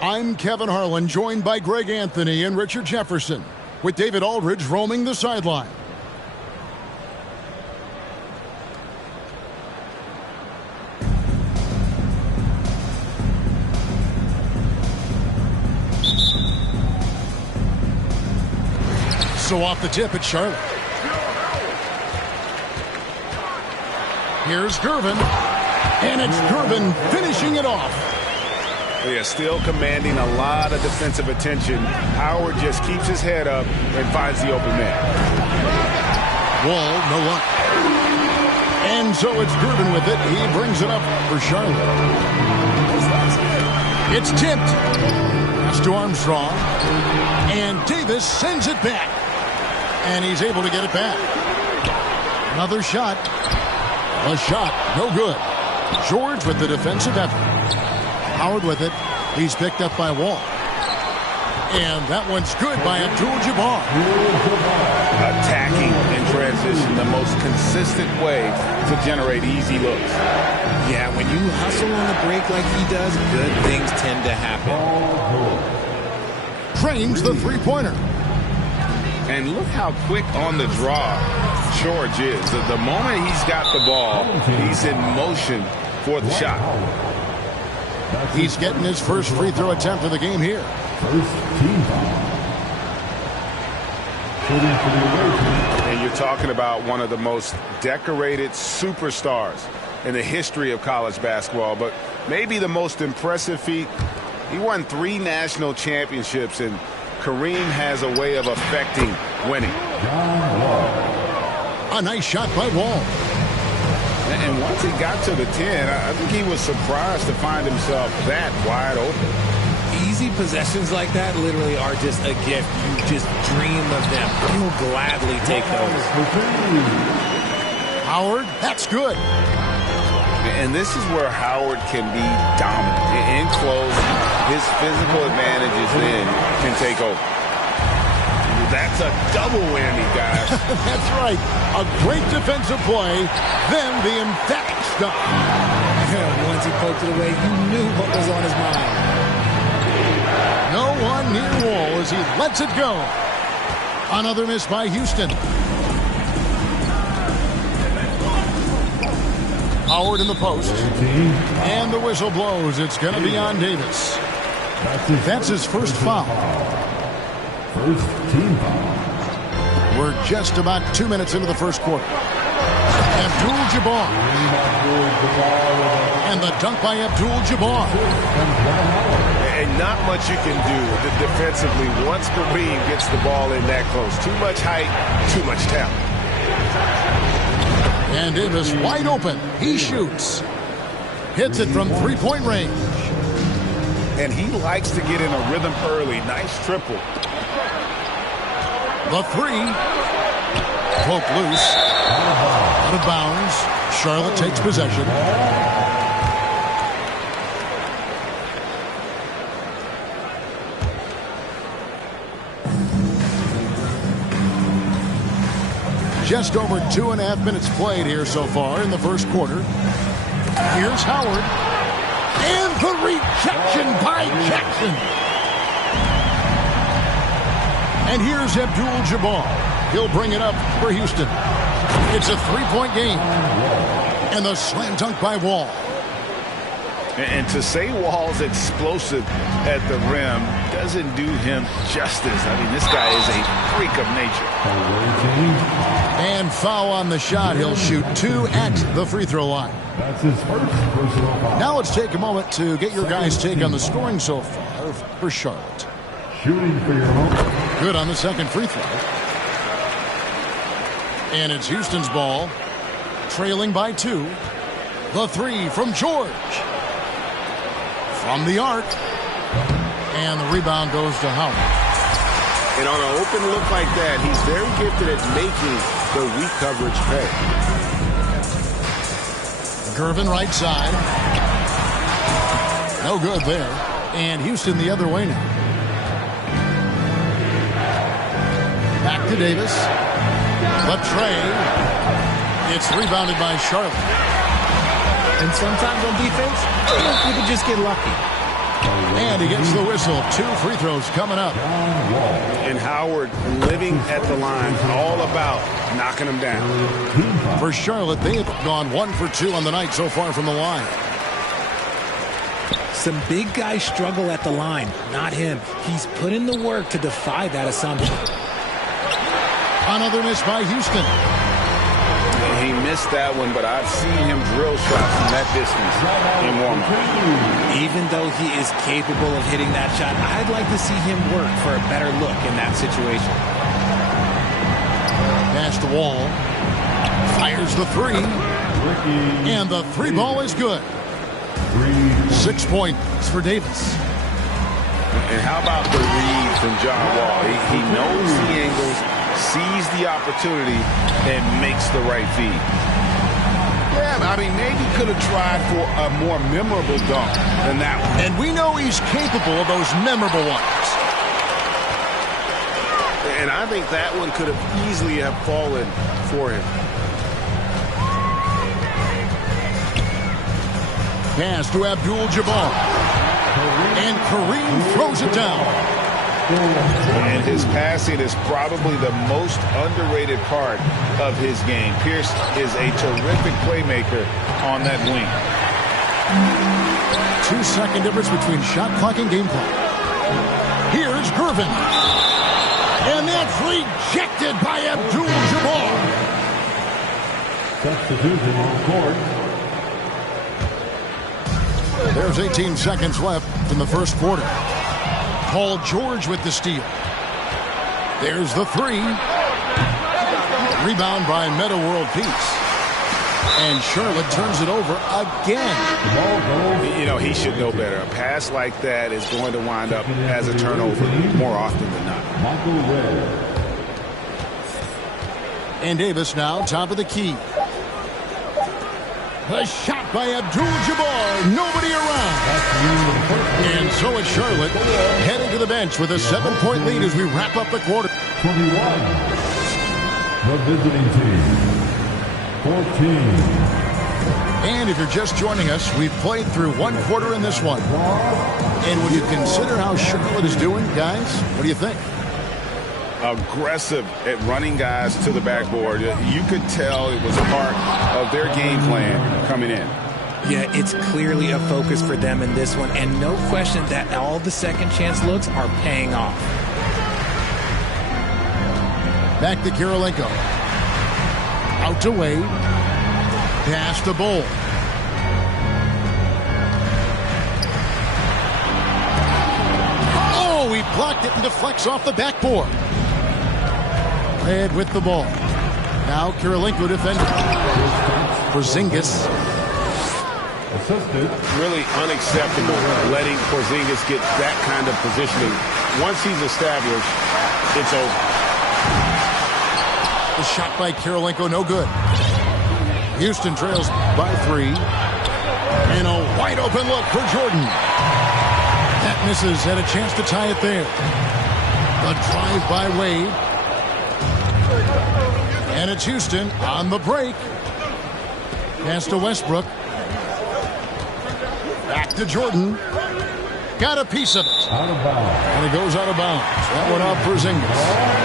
I'm Kevin Harlan, joined by Greg Anthony and Richard Jefferson, with David Aldridge roaming the sideline. So off the tip, it's Charlotte. Here's Gervin, and it's Gervin finishing it off. They are still commanding a lot of defensive attention. Howard just keeps his head up and finds the open man. Wall, no luck. And so it's Gervin with it. He brings it up for Charlotte. It's tipped. Pass to Armstrong. And Davis sends it back. And he's able to get it back. Another shot. A shot, no good. George with the defensive effort. Howard with it. He's picked up by Wall. And that one's good by Abdul-Jabbar. Attacking in transition, the most consistent way to generate easy looks. Yeah, when you hustle on the break like he does, good things tend to happen. Trains the three-pointer. And look how quick on the draw George is. The moment he's got the ball, he's in motion for the shot. He's getting his first free throw attempt of the game here. First team foul. And you're talking about one of the most decorated superstars in the history of college basketball, but maybe the most impressive feat. He won 3 national championships, and Kareem has a way of affecting winning. A nice shot by Wall. And once he got to the 10, I think he was surprised to find himself that wide open. Easy possessions like that literally are just a gift. You just dream of them. You'll gladly take those. Howard, that's good. And this is where Howard can be dominant. In close, his physical advantages then can take over. That's a double whammy, guys. That's right. A great defensive play, then the emphatic stop. Once he poked it away, you knew what was on his mind. No one near Wall as he lets it go. Another miss by Houston. Howard in the post. And the whistle blows. It's going to be on Davis. That's his first foul. First team foul. We're just about 2 minutes into the first quarter. Abdul-Jabbar. And the dunk by Abdul-Jabbar. And not much you can do defensively once Kareem gets the ball in that close. Too much height, too much talent. And Davis wide open. He shoots. Hits it from three-point range. And he likes to get in a rhythm early. Nice triple. The three. Poke loose. Out of bounds. Charlotte takes possession. Just over 2.5 minutes played here so far in the first quarter. Here's Howard. And the rejection by Jackson. And here's Abdul-Jabbar. He'll bring it up for Houston. It's a three-point game. And the slam dunk by Wall. And to say Wall's explosive at the rim doesn't do him justice. I mean, this guy is a freak of nature. And foul on the shot. He'll shoot 2 at the free throw line. That's his first personal foul. Now let's take a moment to get your guys' take on the scoring so far for Charlotte. Shooting for your home. Good on the second free throw. And it's Houston's ball. Trailing by 2. The three from George. From the arc. And the rebound goes to Howard. And on an open look like that, he's very gifted at making the weak coverage pay. Gervin right side. No good there. And Houston the other way now. Back to Davis. The tray. It's rebounded by Charlotte. And sometimes on defense, you can just get lucky. And he gets the whistle. 2 free throws coming up. And Howard living at the line, all about knocking them down. For Charlotte, they have gone 1 for 2 on the night so far from the line. Some big guys struggle at the line, not him. He's put in the work to defy that assumption. Another miss by Houston. He missed that one, but I've seen him drill shots from that distance in warm-up. Even though he is capable of hitting that shot, I'd like to see him work for a better look in that situation. Pass the wall. Fires the 3. And the 3 ball is good. 6 points for Davis. And how about the read from John Wall? He knows the angles, sees the opportunity, and makes the right feed. Yeah, I mean, maybe could have tried for a more memorable dunk than that one. And we know he's capable of those memorable ones. And I think that one could have easily have fallen for him. Pass to Abdul-Jabbar. And Kareem throws it down. And his passing is probably the most underrated part of his game. Pierce is a terrific playmaker on that wing. 2-second difference between shot clock and game clock. Here's Gervin. And that's rejected by Abdul-Jabbar. Substitution on court. There's 18 seconds left in the first quarter. Paul George with the steal. There's the 3. Rebound by Meta World Peace. And Charlotte turns it over again. You know, he should know better. A pass like that is going to wind up as a turnover more often than not. And Davis now top of the key. A shot by Abdul-Jabbar. Nobody around. And so it's Charlotte heading to the bench with a 7-point lead as we wrap up the quarter. 21. The visiting team. 14. And if you're just joining us, we've played through 1 quarter in this one. And when you consider how Charlotte is doing, guys, what do you think? Aggressive at running guys to the backboard. You could tell it was a part of their game plan coming in. Yeah, it's clearly a focus for them in this one, and no question that all the second chance looks are paying off. Back to Kirilenko. Out to Wade. Pass to Bull. Oh, he blocked it and deflects off the backboard. Red with the ball. Now Kirilenko defending. Porzingis. Assisted. Really unacceptable letting Porzingis get that kind of positioning. Once he's established, it's over. The shot by Kirilenko, no good. Houston trails by 3. And a wide open look for Jordan. That misses. Had a chance to tie it there. The drive by Wade. And it's Houston on the break. Pass to Westbrook. Back to Jordan. Got a piece of it. Out of bounds. And it goes out of bounds. That one off Porzingis.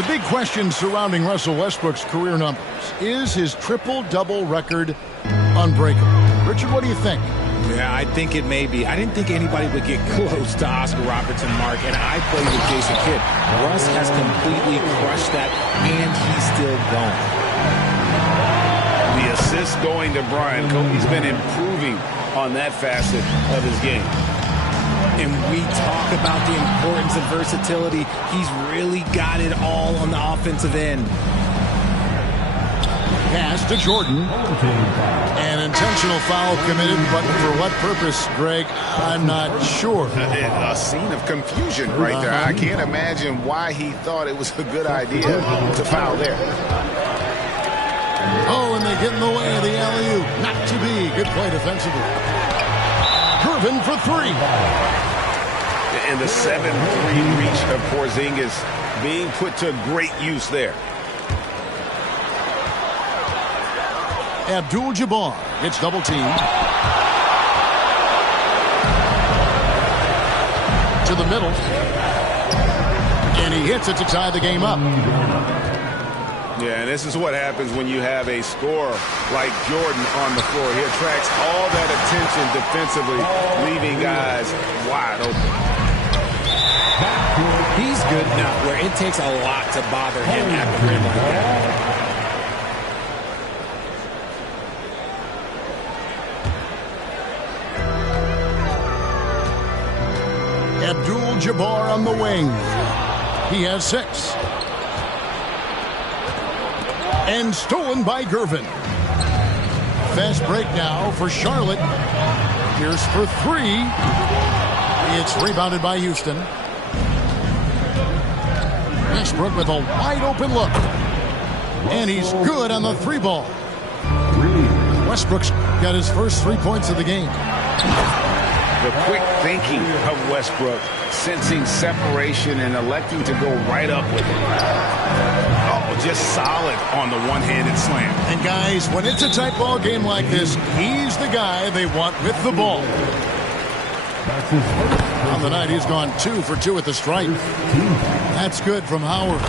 The big question surrounding Russell Westbrook's career numbers. Is his triple-double record unbreakable? Richard, what do you think? Yeah, I think it may be. I didn't think anybody would get close to Oscar Robertson, Mark, and I played with Jason Kidd. Russ has completely crushed that, and he's still going. The assist going to Brian. Kobe's been improving on that facet of his game. And we talk about the importance of versatility. He's really got it all on the offensive end. Pass to Jordan. An intentional foul committed, but for what purpose, Greg? I'm not sure. A scene of confusion right there. I can't imagine why he thought it was a good idea to foul there. Oh, and they get in the way of the alley-oop. Not to be. Good play defensively. Gervin for 3. And the 7-3 reach of Porzingis being put to great use there. Abdul-Jabbar gets double teamed. to the middle. And he hits it to tie the game up. Yeah, and this is what happens when you have a scorer like Jordan on the floor. He attracts all that attention defensively, leaving guys wide open. He's good enough where it takes a lot to bother him at the rim like that. Abdul-Jabbar on the wing. He has 6. And stolen by Gervin. Fast break now for Charlotte. Here's for 3. It's rebounded by Houston. Westbrook with a wide open look. And he's good on the 3 ball. Westbrook's got his first 3 points of the game. The quick thinking of Westbrook, sensing separation and electing to go right up with it. Oh, just solid on the one-handed slam. And guys, when it's a tight ball game like this, he's the guy they want with the ball. On the night, he's gone 2 for 2 at the stripe. That's good from Howard.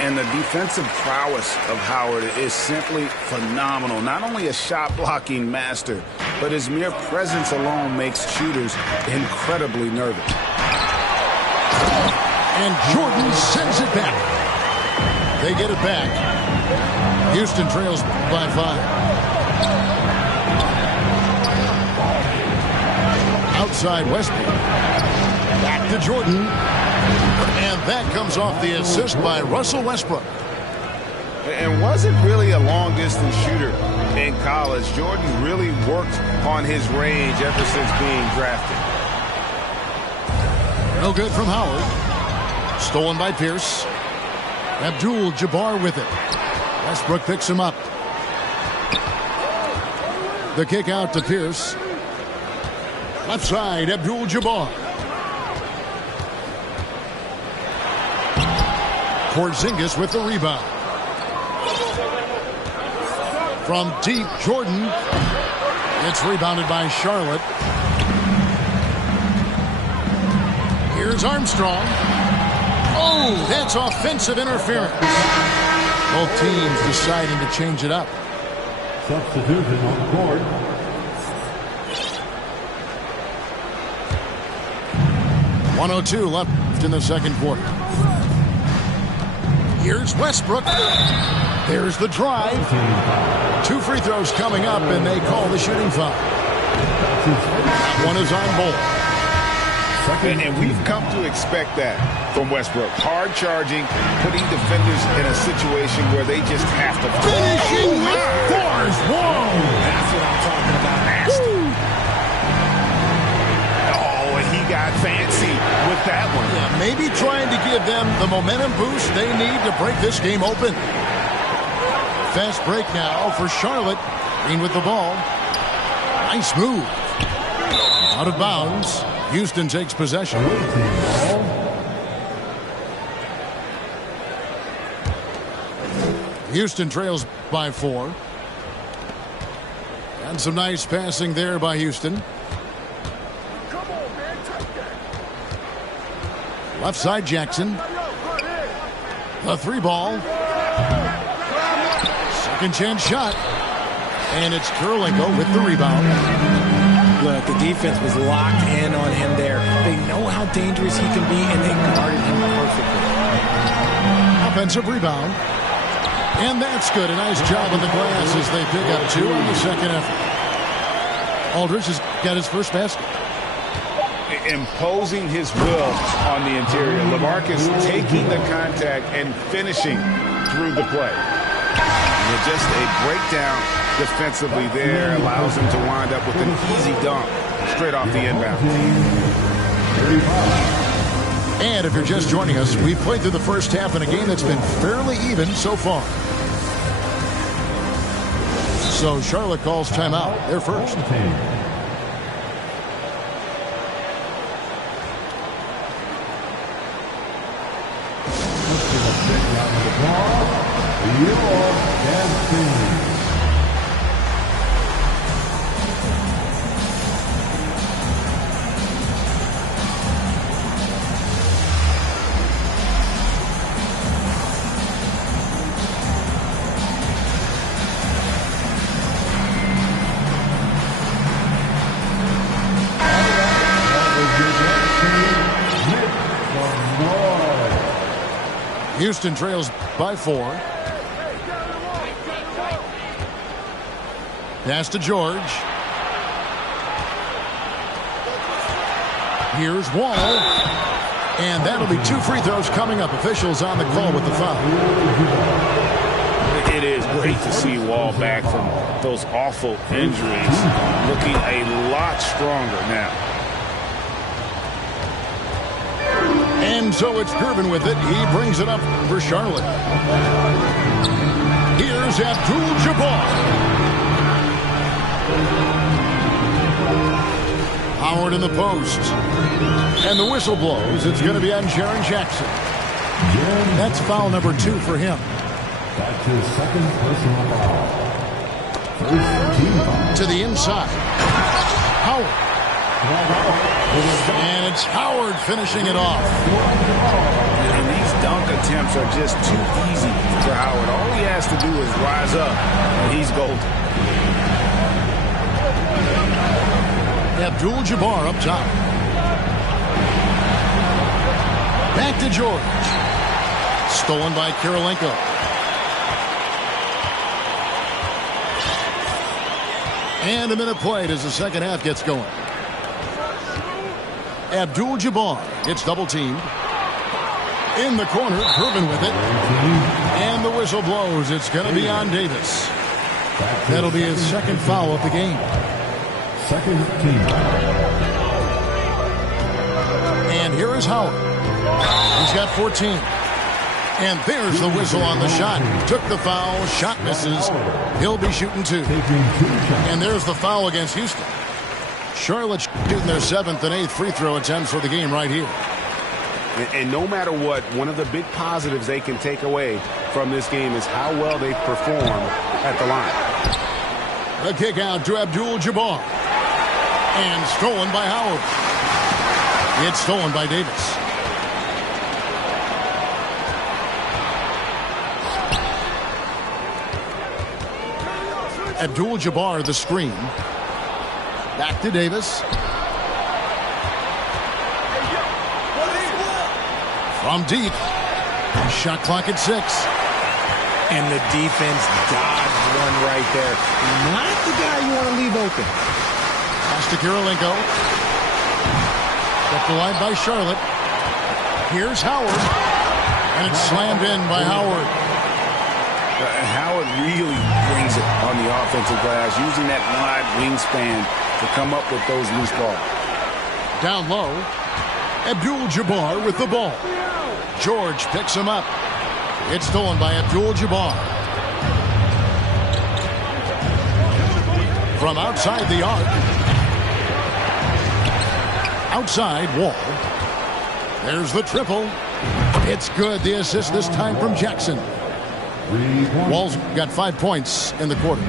And the defensive prowess of Howard is simply phenomenal. Not only a shot-blocking master, but his mere presence alone makes shooters incredibly nervous. And Jordan sends it back. They get it back. Houston trails by 5. Outside Westbrook. Back to Jordan. And that comes off the assist by Russell Westbrook. And wasn't really a long-distance shooter in college. Jordan really worked on his range ever since being drafted. No good from Howard. Stolen by Pierce. Abdul-Jabbar with it. Westbrook picks him up. The kick out to Pierce. Left side, Abdul-Jabbar. Porzingis with the rebound. From deep, Jordan. It's rebounded by Charlotte. Here's Armstrong. Oh, that's offensive interference. Both teams deciding to change it up. Substitution on the court. .102 left in the second quarter. Here's Westbrook. There's the drive. 2 free throws coming up, and they call the shooting foul. One is on ball. And we've come to expect that from Westbrook. Hard charging, putting defenders in a situation where they just have to finishing with force. Whoa! That's what I'm talking about. Nasty. Oh, and he got fancy with that one. Yeah, maybe trying to give them the momentum boost they need to break this game open. Fast break now for Charlotte. Green with the ball. Nice move. Out of bounds. Houston takes possession. Houston trails by 4. And some nice passing there by Houston. Left side Jackson. The 3 ball. Second chance shot. And it's Kurlenko with the rebound. Look, the defense was locked in on him there. They know how dangerous he can be, and they guarded him perfectly. Offensive rebound. And that's good. A nice job on the glass as they pick up 2 on the second effort. Aldridge has got his first basket. Imposing his will on the interior. LaMarcus taking the contact and finishing through the play. With just a breakdown defensively there, allows him to wind up with an easy dunk straight off the inbound. And if you're just joining us, we've played through the first half in a game that's been fairly even so far. So Charlotte calls timeout. They're first. Houston trails by 4. Pass to George. Here's Wall. And that'll be 2 free throws coming up. Officials on the call with the foul. It is great to see Wall back from those awful injuries, looking a lot stronger now. And so it's Gervin with it. He brings it up for Charlotte. Here's Abdul-Jabbar. Howard in the post. And the whistle blows. It's going to be on Jaren Jackson. That's foul number 2 for him. That's his second personal foul. First team foul. To the inside. Howard. And it's Howard finishing it off. And these dunk attempts are just too easy for Howard. All he has to do is rise up, and he's golden. Abdul-Jabbar up top. Back to George. Stolen by Kirilenko. And a minute played as the second half gets going. Abdul-Jabbar gets double-teamed. In the corner, Gervin with it. And the whistle blows. It's going to be on Davis. That'll be his second foul of the game. Second team. And here is Howard. He's got 14. And there's the whistle on the shot. Took the foul. Shot misses. He'll be shooting 2. And there's the foul against Houston. Charlotte shooting their 7th and 8th free throw attempts for the game right here. And no matter what, one of the big positives they can take away from this game is how well they perform at the line. The kick out to Abdul-Jabbar. And stolen by Howard. It's stolen by Davis. Abdul-Jabbar the screen. Back to Davis. From deep. Shot clock at 6. And the defense dodged one right there. Not the guy you want to leave open. Pass to Kirilenko. Kept alive by Charlotte. Here's Howard. And it's slammed in by Howard. Howard really brings it on the offensive glass, using that wide wingspan to come up with those loose balls. Down low. Abdul-Jabbar with the ball. George picks him up. It's stolen by Abdul-Jabbar. From outside the arc. Outside Wall. There's the triple. It's good. The assist this time from Jackson. Wall's got 5 points in the quarter.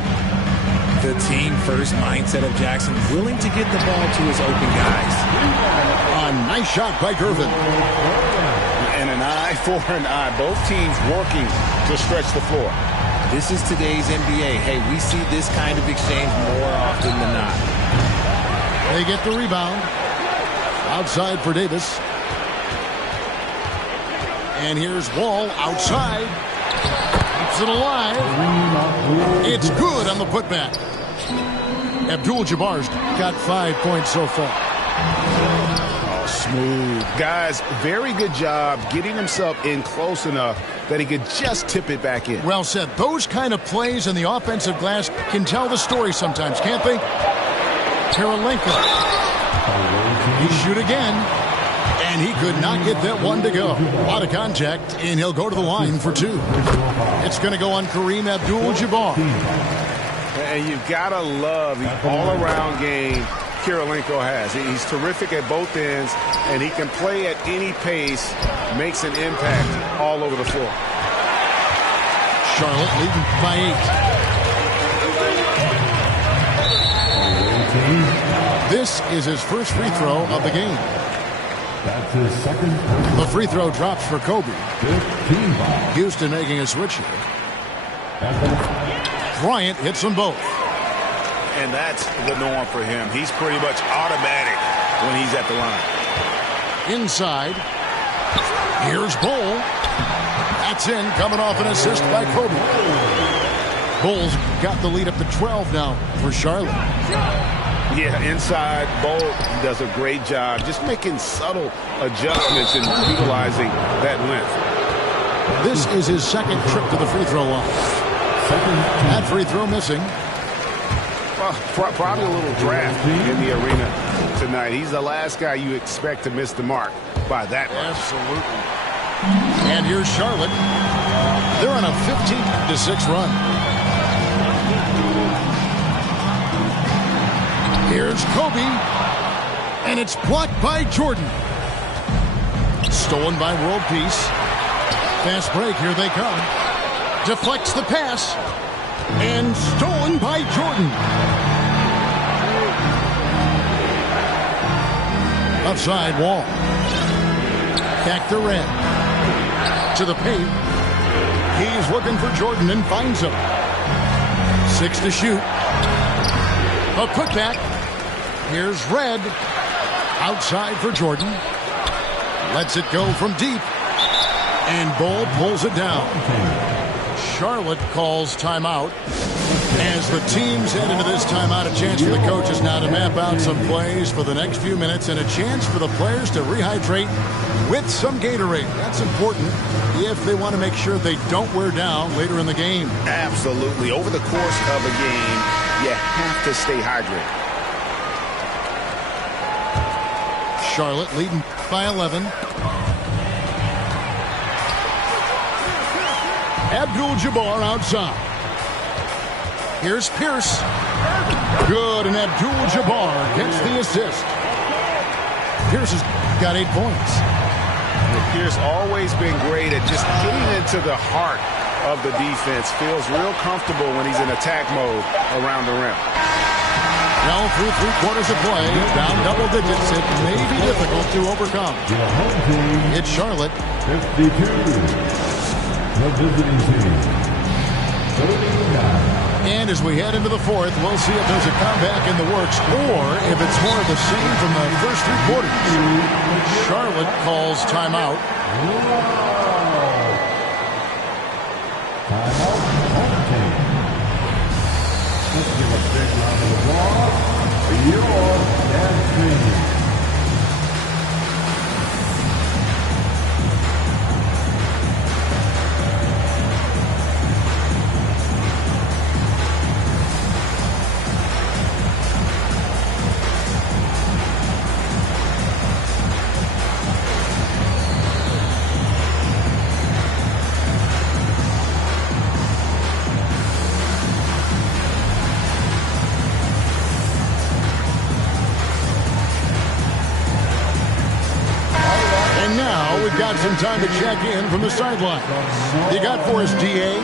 The team-first mindset of Jackson, willing to get the ball to his open guys. A nice shot by Gervin. And an eye for an eye. Both teams working to stretch the floor. This is today's NBA. Hey, we see this kind of exchange more often than not. They get the rebound. Outside for Davis. And here's Wall outside. Keeps it alive. It's good on the putback. Abdul-Jabbar's got 5 points so far. Oh, smooth. Guys, very good job getting himself in close enough that he could just tip it back in. Well said. Those kind of plays in the offensive glass can tell the story sometimes, can't they? Kirilenko. He shoot again. And he could not get that one to go. A lot of contact, and he'll go to the line for 2. It's going to go on Kareem Abdul-Jabbar. And you've got to love the all-around game Kirilenko has. He's terrific at both ends, and he can play at any pace, makes an impact all over the floor. Charlotte leading by 8. This is his first free throw of the game. That's his second. The free throw drops for Kobe. Houston making a switch here. Bryant hits them both. And that's the norm for him. He's pretty much automatic when he's at the line. Inside. Here's Bull. That's in, coming off an assist by Kobe. Bulls got the lead up to 12 now for Charlotte. Yeah, inside, Bolt does a great job just making subtle adjustments and utilizing that length. This is his second trip to the free throw line. That free throw missing. Well, probably a little draft in the arena tonight. He's the last guy you expect to miss the mark by that much. Absolutely. And here's Charlotte. They're on a 15-6 run. Here's Kobe. And it's blocked by Jordan. Stolen by World Peace. Fast break. Here they come. Deflects the pass. And stolen by Jordan. Outside Wall. Back to Red. To the paint. He's looking for Jordan and finds him. 6 to shoot. A putback. Here's Red. Outside for Jordan. Lets it go from deep. And Bull pulls it down. Charlotte calls timeout. As the teams head into this timeout, a chance for the coaches now to map out some plays for the next few minutes and a chance for the players to rehydrate with some Gatorade. That's important if they want to make sure they don't wear down later in the game. Absolutely. Over the course of a game, you have to stay hydrated. Charlotte leading by 11. Abdul-Jabbar outside. Here's Pierce. Good, and Abdul-Jabbar gets the assist. Pierce has got 8 points. Pierce always been great at just getting into the heart of the defense. Feels real comfortable when he's in attack mode around the rim. Now through 3/4 of play, down double digits. It may be difficult to overcome. It's Charlotte. 52. The visiting team. 39. And as we head into the fourth, we'll see if there's a comeback in the works or if it's more of the same from the first 3 quarters. Charlotte calls timeout. Timeout. Home team. Let's give a big round of applause for your team. Got some time to check in from the sideline. You got for us, DA?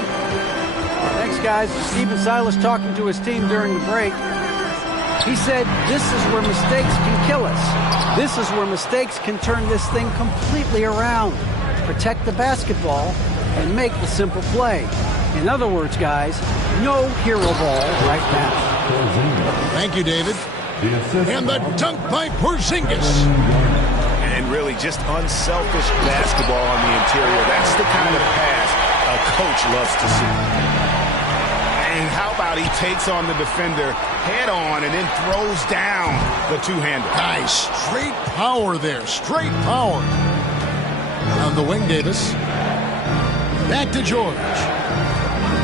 Thanks, guys. Stephen Silas talking to his team during the break. He said, this is where mistakes can kill us. This is where mistakes can turn this thing completely around. Protect the basketball and make the simple play. In other words, guys, no hero ball right now. Thank you, David. And the dunk by Porzingis. And really just unselfish basketball on the interior. That's the kind of pass a coach loves to see. And how about he takes on the defender head on and then throws down the two-hander. Nice. Straight power there. Straight power. On the wing, Davis. Back to George.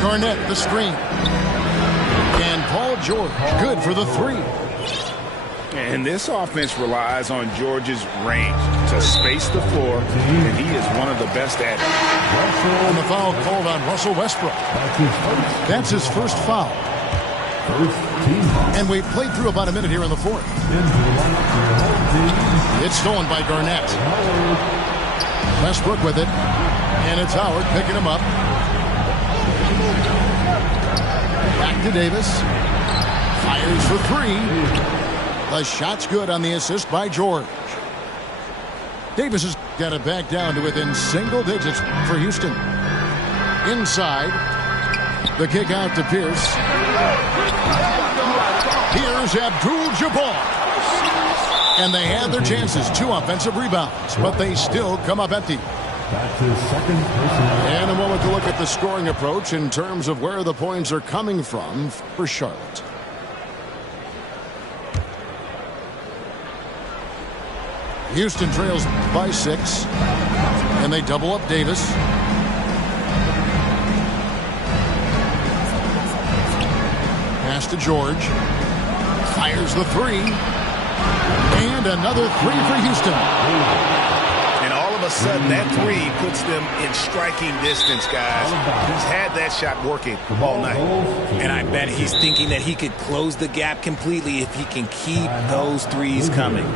Garnett, the screen. And Paul George, good for the 3. And this offense relies on George's range to space the floor, and he is one of the best at it. And the foul called on Russell Westbrook. That's his first foul. And we played through about a minute here in the fourth. It's stolen by Garnett. Westbrook with it. And it's Howard picking him up. Back to Davis. Fires for 3. The shot's good on the assist by George. Davis has got it back down to within single digits for Houston. Inside. The kick out to Pierce. Here's Abdul-Jabbar. And they had their chances. 2 offensive rebounds, but they still come up empty. That's his second personal. And a moment to look at the scoring approach in terms of where the points are coming from for Charlotte. Houston trails by 6. And they double up Davis. Pass to George. Fires the 3. And another 3 for Houston. And all of a sudden, that 3 puts them in striking distance, guys. He's had that shot working all night. And I bet he's thinking that he could close the gap completely if he can keep those 3s coming.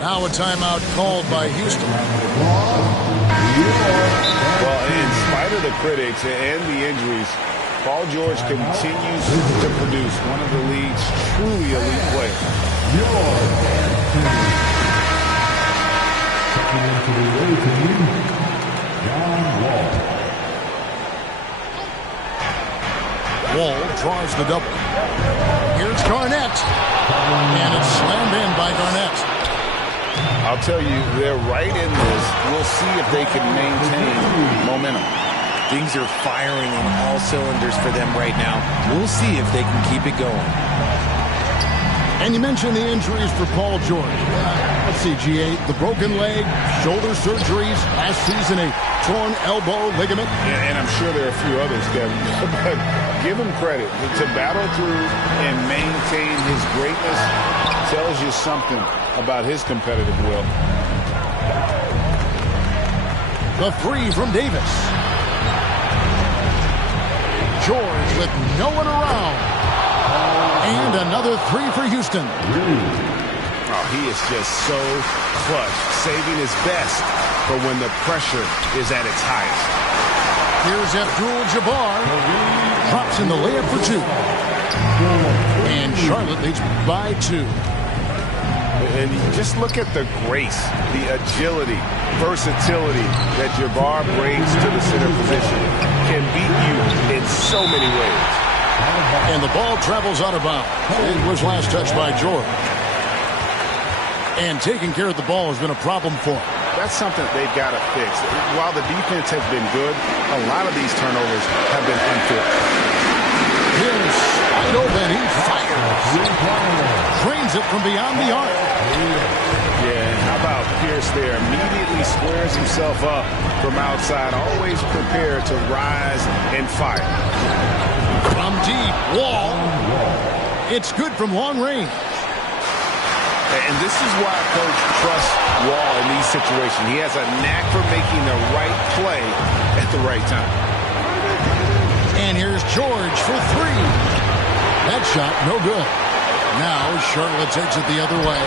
Now a timeout called by Houston. Well, in spite of the critics and the injuries, Paul George continues to produce one of the league's truly elite players. Checking into the away team, John Wall. Wall draws the double. Here's Garnett. And it's slammed in by Garnett. I'll tell you, they're right in this. We'll see if they can maintain momentum. Things are firing on all cylinders for them right now. We'll see if they can keep it going. And you mentioned the injuries for Paul George. Let's see, G8, the broken leg, shoulder surgeries, last season a torn elbow ligament. Yeah, and I'm sure there are a few others, Kevin. But give him credit. To battle through and maintain his greatness tells you something about his competitive will. The 3 from Davis. George with no one around. And another 3 for Houston. Oh, he is just so clutch, saving his best for when the pressure is at its highest. Here's Abdul-Jabbar. Drops in the layup for 2. And Charlotte leads by 2. And you just look at the grace, the agility, versatility that Jabbar brings to the center position. Can beat you in so many ways. And the ball travels out of bounds. It was last touched by George. And taking care of the ball has been a problem for him. That's something they've got to fix. While the defense has been good, a lot of these turnovers have been unfair. Here's wide open. He fires. Drains it from beyond the arc. Yeah, and how about Pierce there? Immediately squares himself up from outside, always prepared to rise and fire. From deep, Wall. It's good from long range. And this is why Coach trusts Wall in these situations. He has a knack for making the right play at the right time. And here's George for 3. That shot, no good. Now Charlotte takes it the other way.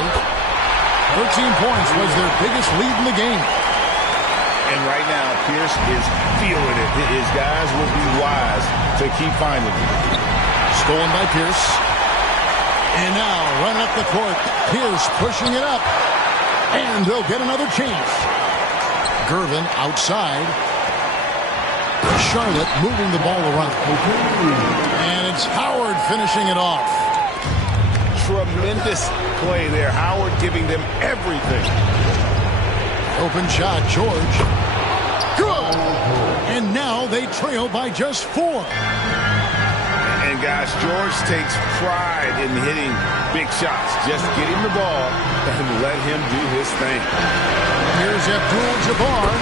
13 points was their biggest lead in the game. And right now, Pierce is feeling it. His guys will be wise to keep finding him. Stolen by Pierce. And now, run up the court. Pierce pushing it up. And they'll get another chance. Gervin outside. Charlotte moving the ball around. And it's Howard finishing it off. Tremendous play there. Howard giving them everything. Open shot, George. Good! And now they trail by just 4. And guys, George takes pride in hitting big shots. Just get him the ball and let him do his thing. Here's Abdul-Jabbar.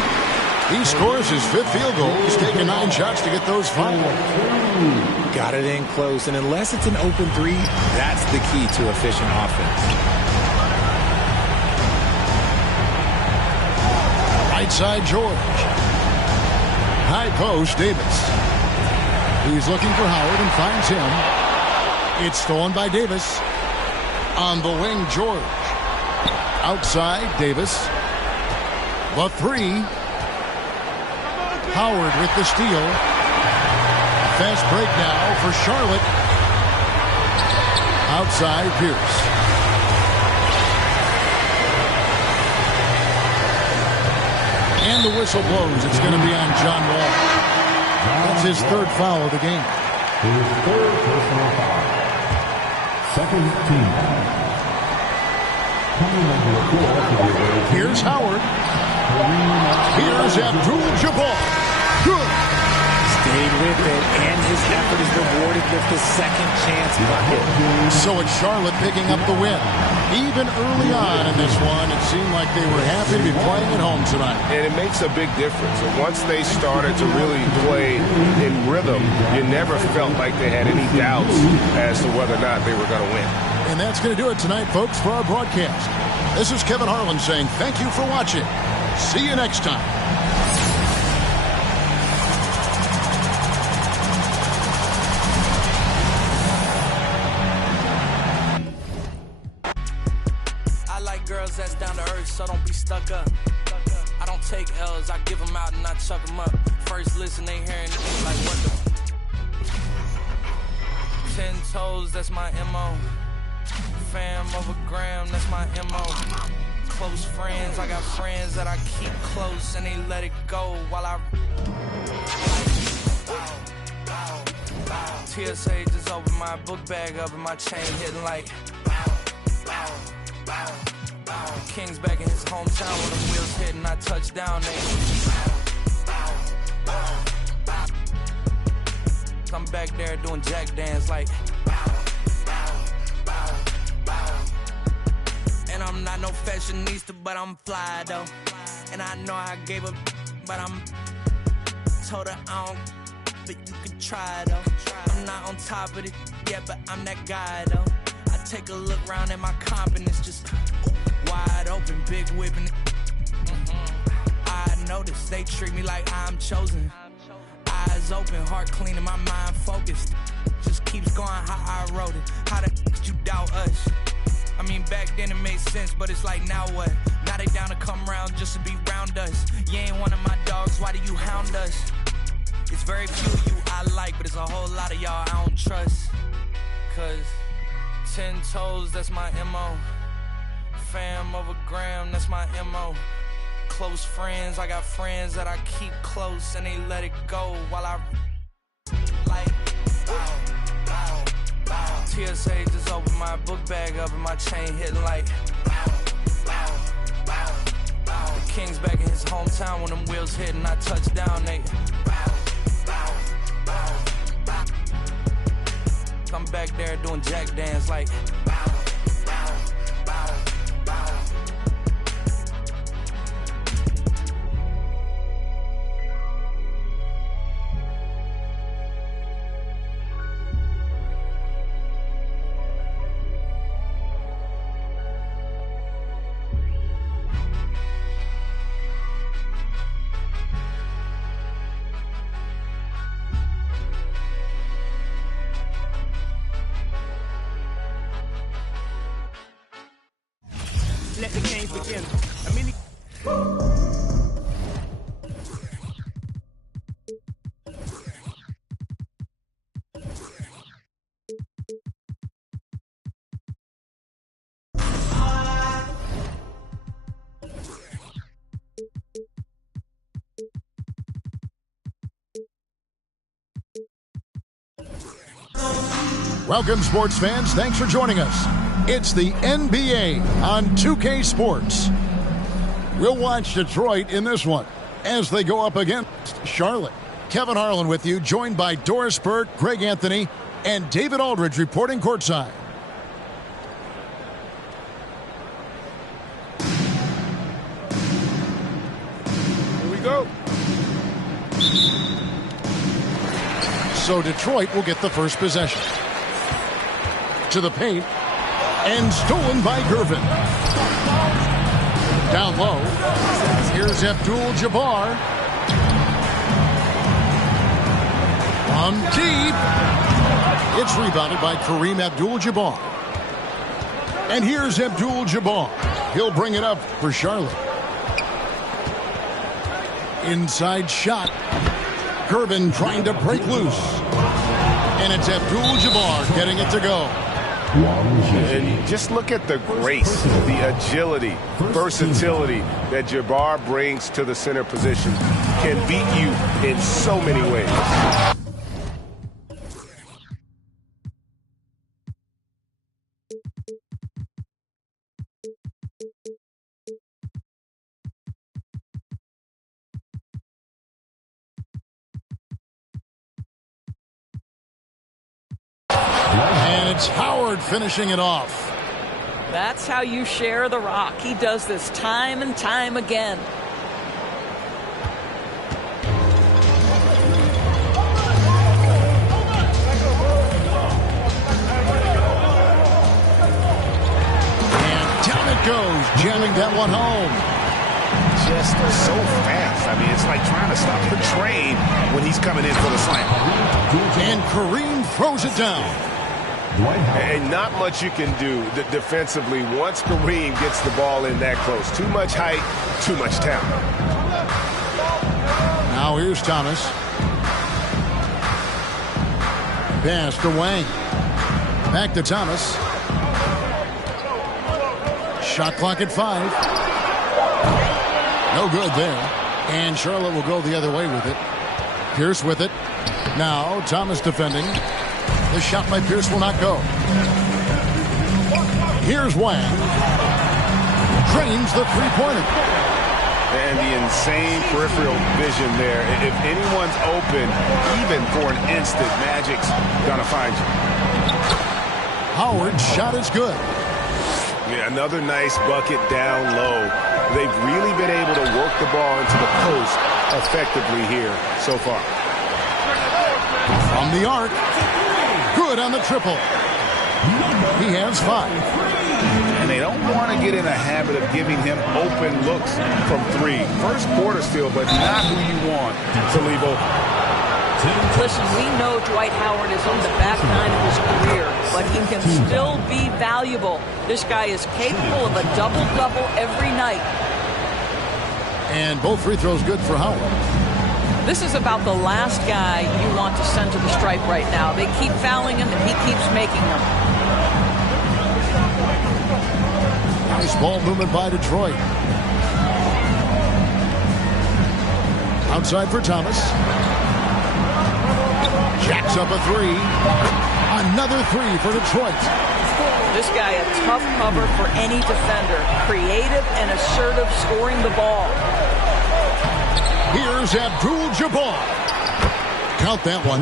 He scores his 5th field goal. He's taken 9 shots to get those 5. Got it in close, and unless it's an open 3, that's the key to efficient offense. Right side, George. High post, Davis. He's looking for Howard and finds him. It's stolen by Davis. On the wing, George. Outside, Davis. The 3. Howard with the steal. Fast break now for Charlotte. Outside, Pierce. And the whistle blows. It's going to be on John Wall. That's his 3rd foul of the game. His 3rd personal foul. Second team. Coming over the floor to the away team, Here's Howard. Here's Abdul-Jabbar. Good. Stayed with it, and his effort is rewarded with the second chance bucket. So it's Charlotte picking up the win. Even early on in this one, it seemed like they were happy to be playing at home tonight. And it makes a big difference. And once they started to really play in rhythm, you never felt like they had any doubts as to whether or not they were going to win. And that's going to do it tonight, folks, for our broadcast. This is Kevin Harlan saying thank you for watching. See you next time. Girls that's down to earth, so don't be stuck up. I don't take L's, I give them out and I chuck them up. First listen, they hearing it like what the 10 toes, that's my MO. Fam over gram, that's my MO. Close friends, I got friends that I keep close and they let it go while I TSA just opened my book bag up and my chain hitting like King's back in his hometown when the wheels hit and I touch down. I'm back there doing jack dance like. And I'm not no fashionista, but I'm fly though. And I know I gave up, but I'm told her I don't, but you could try though. I'm not on top of it yet, but I'm that guy though. I take a look around at my confidence just wide open, big whipping. I notice they treat me like I'm chosen. Eyes open, heart clean, and my mind focused. Just keeps going how I wrote it. How the could you doubt us? I mean, back then it made sense, but it's like, now what? Now they down to come around just to be round us. You ain't one of my dogs, why do you hound us? It's very few of you I like, but it's a whole lot of y'all I don't trust. Cause 10 toes, that's my MO. Fam over gram, that's my MO. Close friends, I got friends that I keep close and they let it go while I like TSA just opened my book bag up and my chain hitting like King's back in his hometown when them wheels hit and I touch down, they I'm back there doing jack dance like let the game begin. Welcome, sports fans. Thanks for joining us. It's the NBA on 2K Sports. We'll watch Detroit in this one as they go up against Charlotte. Kevin Harlan with you, joined by Doris Burke, Greg Anthony, and David Aldridge reporting courtside. Here we go. So Detroit will get the first possession. To the paint. And stolen by Gervin. Down low. Here's Abdul-Jabbar. From deep. It's rebounded by Kareem Abdul-Jabbar. And here's Abdul-Jabbar. He'll bring it up for Charlotte. Inside shot. Gervin trying to break loose. And it's Abdul-Jabbar getting it to go. And just look at the grace, the agility, versatility that Jabbar brings to the center position. Can beat you in so many ways. And it's Howard finishing it off. That's how you share the rock. He does this time and time again. And down it goes, jamming that one home. Just so fast. I mean, it's like trying to stop a train when he's coming in for the slam. And Kareem throws it down. And not much you can do defensively once Kareem gets the ball in that close. Too much height, too much talent. Now here's Thomas. Pass to Wang. Back to Thomas. Shot clock at 5. No good there. And Charlotte will go the other way with it. Pierce with it. Now Thomas defending. The shot by Pierce will not go. Here's Wang. Drains the three-pointer. And the insane peripheral vision there. If anyone's open, even for an instant, Magic's gonna find you. Howard's shot is good. Yeah, another nice bucket down low. They've really been able to work the ball into the post effectively here so far. From the arc. Good on the triple. He has 5. And they don't want to get in a habit of giving him open looks from 3. First quarter still, but not who you want to leave open. Listen, we know Dwight Howard is on the back nine of his career, but he can still be valuable. This guy is capable of a double-double every night. And both free throws good for Howard. This is about the last guy you want to send to the stripe right now. They keep fouling him, and he keeps making them. Nice ball movement by Detroit. Outside for Thomas. Jacks up a 3. Another 3 for Detroit. This guy a tough cover for any defender. Creative and assertive scoring the ball. Here's Abdul-Jabbar. Count that one.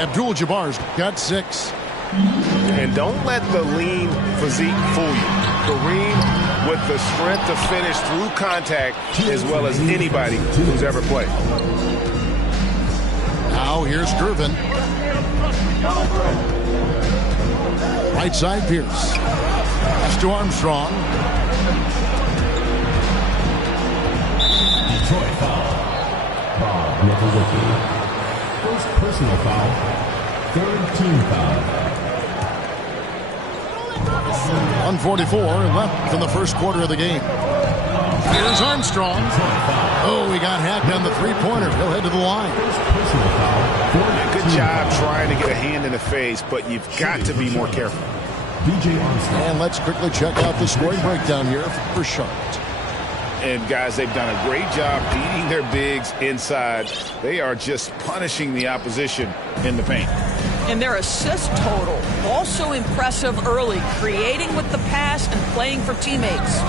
Abdul-Jabbar's got 6. And don't let the lean physique fool you. Kareem with the strength to finish through contact as well as anybody who's ever played. Now here's Gervin. Right side Pierce. Pass to Armstrong. Detroit foul. Bob Nicholson. First personal foul. Third team foul. 1:44 left in the first quarter of the game. Here's Armstrong. Oh, he got hacked on the three-pointer. He'll head to the line. Good job trying to get a hand in the face, but you've got to be more careful. And let's quickly check out the scoring breakdown here for Charlotte. And guys, they've done a great job beating their bigs inside. They are just punishing the opposition in the paint. And their assist total, also impressive early, creating with the pass and playing for teammates.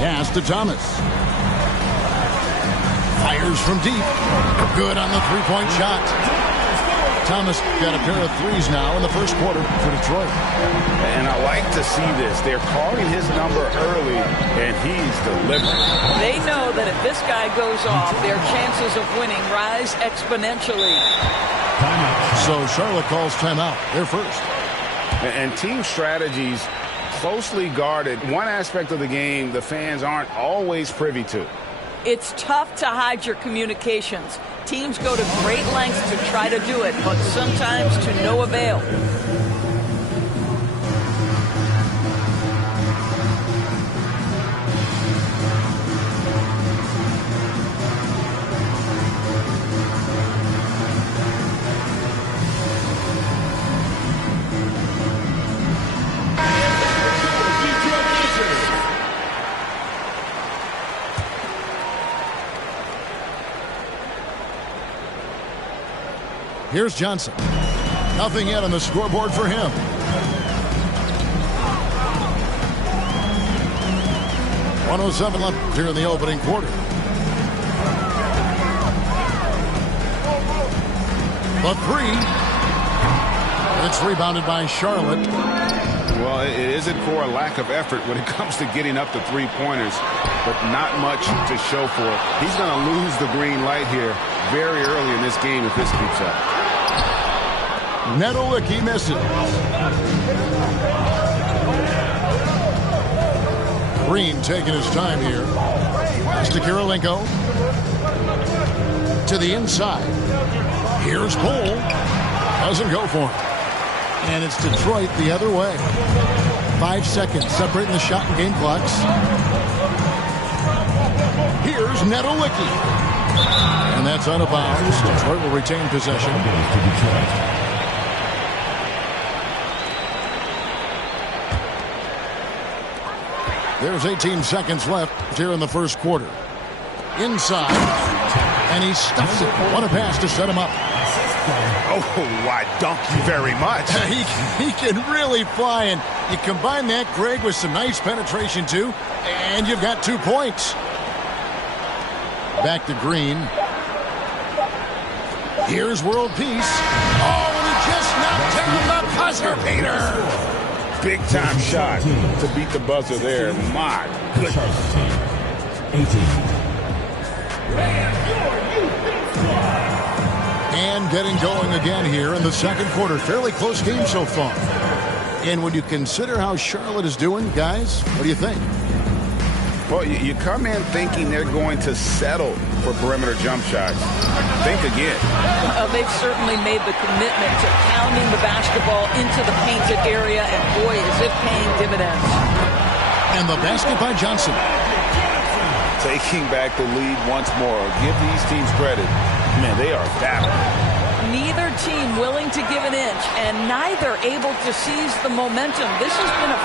Pass to Thomas. Fires from deep. Good on the three-point shot. Thomas got a pair of 3s now in the first quarter for Detroit. And I like to see this. They're calling his number early, and he's delivering. They know that if this guy goes off, their chances of winning rise exponentially. So Charlotte calls timeout. They're first. And team strategies closely guarded. One aspect of the game the fans aren't always privy to. It's tough to hide your communications. Teams go to great lengths to try to do it, but sometimes to no avail. Here's Johnson. Nothing yet on the scoreboard for him. .107 left here in the opening quarter. The 3. It's rebounded by Charlotte. Well, it isn't for a lack of effort when it comes to getting up to three-pointers, but not much to show for it. He's going to lose the green light here very early in this game if this keeps up. Nedolicki misses. Green taking his time here. Pass to Kirilenko. To the inside. Here's Cole. Doesn't go for him. And it's Detroit the other way. 5 seconds separating the shot and game clocks. Here's Nedolicki. And that's out of bounds. Detroit will retain possession. There's 18 seconds left here in the first quarter. Inside. And he stuffs it. What a pass to set him up. Oh, why, thank you very much. He can really fly, and you combine that, Greg, with some nice penetration, too, and you've got 2 points. Back to Green. Here's World Peace. Oh, and he just knocked down the buzzer, Peter. Big-time shot to beat the buzzer there. My goodness. 18. And getting going again here in the second quarter. Fairly close game so far. And when you consider how Charlotte is doing, guys, what do you think? Well, you come in thinking they're going to settle for perimeter jump shots. Think again. They've certainly made the commitment to pounding the basketball into the painted area, and boy, is it paying dividends. And the basket by Johnson. Taking back the lead once more. Give these teams credit. Man, they are battling. Neither team willing to give an inch, and neither able to seize the momentum. This has been a